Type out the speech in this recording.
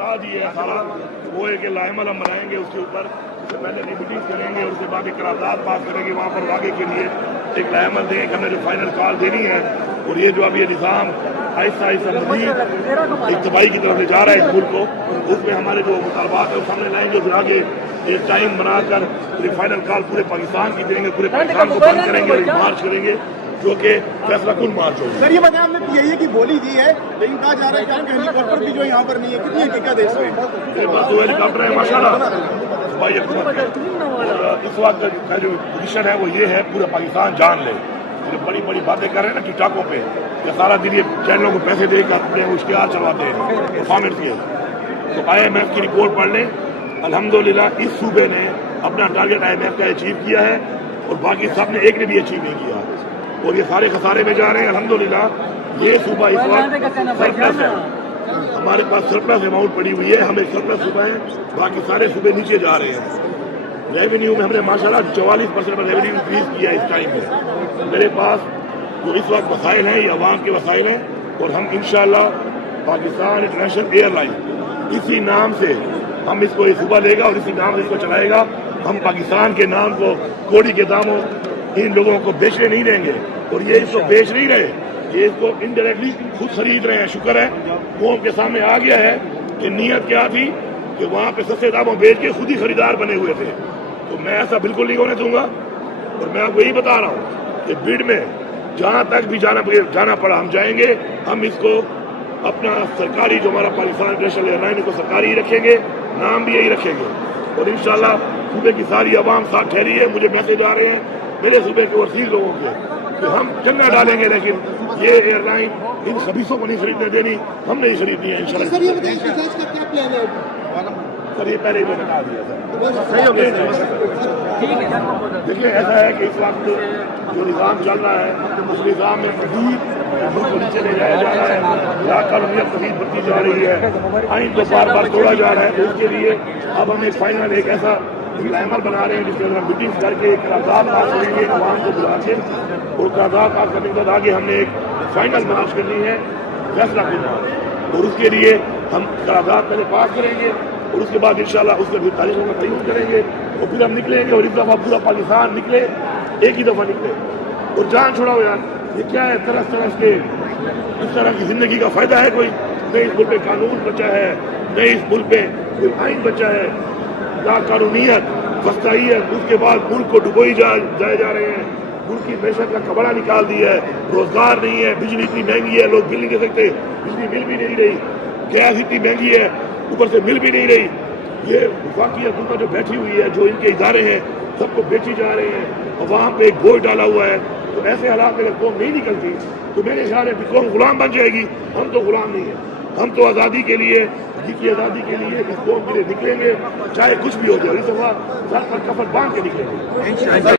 بتا دی ہے سارا وہ ہے کہ لائحہ عمل بنائیں گے اس کے اوپر، اس سے پہلے میٹنگ کریں گے، اس کے بعد ایک قرارداد پاس کریں گے، وہاں پر آگے کے لیے ایک لائحہ عمل دیں گے کہ ہمیں جو فائنل کال دینی ہے. اور یہ جو اب یہ نظام آہستہ آہستہ مزید اجتماعی کی طرف سے جا رہا ہے اس ملک کو، اس میں ہمارے جو مطالبات ہیں وہ سامنے لائیں گے، پھر آگے ایک ٹائم بنا کر پھر فائنل کال پورے پاکستان کی دیں گے، پورے پاکستان کو بند کریں گے اور مارچ کریں گے جو کہ فیصلہ کن مارچ ہوگا. سر یہ بتائیں آپ نے پی آئی اے کی بولی دی ہے لیکن کہا جا رہا ہے کہ آپ کے ہیلی کاپٹر بھی جو یہاں پر نہیں ہے، کتنی حقیقت ہے اس میں؟ میرے پاس دو ہیلی کاپٹر ہیں ماشاء اللہ صوبائی حکومت کے، اور اس وقت کا جو پوزیشن ہے وہ یہ ہے پورا پاکستان جان لے. جو بڑی بڑی باتیں کر رہے ہیں نا ٹک ٹاکوں پہ کہ سارا دن یہ چینلوں کو پیسے دے کر اپنے اشتہار چلواتے ہیں پرفارمنس کے، تو آئی ایم ایف کی رپورٹ پڑھ لیں. الحمدللہ اس صوبے نے اپنا ٹارگیٹ آئی ایم ایف کا اچیو کیا ہے اور باقی سب نے ایک نے بھی اچیو نہیں کیا، اور یہ سارے خسارے میں جا رہے ہیں. الحمدللہ یہ صوبہ اس وقت سرپلس ہے، ہمارے پاس سرپلس اماؤنٹ پڑی ہوئی ہے، ہم ایک سرپلس صوبہ ہیں، باقی سارے صوبے نیچے جا رہے ہیں. ریونیو میں ہم نے ماشاءاللہ 44% پر ریونیو انکریز کیا ہے اس ٹائم میں. میرے پاس جو اس وقت وسائل ہیں یہ عوام کے وسائل ہیں، اور ہم انشاءاللہ پاکستان انٹرنیشنل ایئر لائن اسی نام سے ہم اس کو یہ صوبہ لے گا اور اسی نام سے اس کو چلائے گا. ہم پاکستان کے نام کو کوڑی کے داموں ان لوگوں کو بیچنے نہیں دیں گے، اور یہ اس کو بیچ نہیں رہے، یہ اس کو انڈائریکٹلی خود خرید رہے ہیں. شکر ہے قوم کے سامنے آ گیا ہے کہ نیت کیا تھی کہ وہاں پہ سستے داموں بیچ کے خود ہی خریدار بنے ہوئے تھے. تو میں ایسا بالکل نہیں ہونے دوں گا، اور میں آپ کو یہی بتا رہا ہوں کہ بڈ میں جہاں تک بھی جانا پڑا ہم جائیں گے. ہم اس کو اپنا سرکاری جو ہمارا پاکستان انٹرنیشنل ایئر لائن کو سرکاری ہی رکھیں گے، نام بھی یہی رکھیں گے، اور انشاءاللہ صوبے کی ساری عوام ساتھ ٹھہری ہے. مجھے میسج آ رہے ہیں میرے صوبے کے وسیع لوگوں کے کہ ہم چندہ ڈالیں گے لیکن یہ ایئر لائن ان خبیصوں کو نہیں خریدنے دینی، ہم نہیں خریدنی ہے انشاءاللہ. سر یہ بتائیں احتجاج کا کیا پلان ہے؟ سر یہ پہلے ہی میں بتا دیا سر. دیکھیے ایسا ہے کہ اس وقت جو نظام چل رہا ہے اس نظام میں مزید ملک کو نیچے لے جایا جا رہا ہے، یا قانونیت مزید بڑھتی جا رہی ہے، آئین کو بار بار توڑا جا رہا ہے. تو اس کے لیے اب ہم ایک فائنل ایک ایسا عمل بنا رہے ہیں جس کے اندر میٹنگ کر کے ایک قرارداد پاس کریں گے عوام کو بلا کے، اور قرارداد پاس کرنے کے بعد آگے ہم نے ایک فائنل مارچ کرنی ہے فیصلہ کرنا، اور اس کے لیے ہم قرارداد پہلے پاس کریں گے اور اس کے بعد انشاءاللہ اس میں بھی تاریخوں کا تعین کریں گے، اور پھر ہم نکلیں گے. اور اس دفعہ پورا پاکستان نکلے، ایک ہی دفعہ نکلے. اور جان چھوڑاؤ یار، یہ کیا ہے طرح کے اس طرح کی زندگی کا فائدہ ہے کوئی؟ نہیں اس ملک پہ قانون بچا ہے، نہیں اس ملک پہ کوئی آئین بچا ہے. لا قانونیت وسطائی ہے، اس کے بعد ملک کو ڈبوئی جائے جا رہے ہیں. ملک کی معیشت کا کبڑا نکال دیا ہے، روزگار نہیں ہے، بجلی اتنی مہنگی ہے لوگ بل نہیں دے سکتے، بجلی مل بھی نہیں رہی، گیس اتنی مہنگی ہے اوپر سے مل بھی نہیں رہی. یہ وفاقی حکومت جو بیٹھی ہوئی ہے، جو ان کے ادارے ہیں سب کو بیچی جا رہے ہیں، اور وہاں پہ ایک بوجھ ڈالا ہوا ہے. تو ایسے حالات میں اگر قوم نہیں نکلتی تو میرے خیال ہے کہ قوم غلام بن جائے گی. ہم تو غلام نہیں ہیں، ہم تو آزادی کے لیے، حقیقی آزادی کے لیے اس قوم کے لیے نکلیں گے چاہے کچھ بھی ہو جائے. اس دفعہ سر پر کفن باندھ کے نکلیں گے.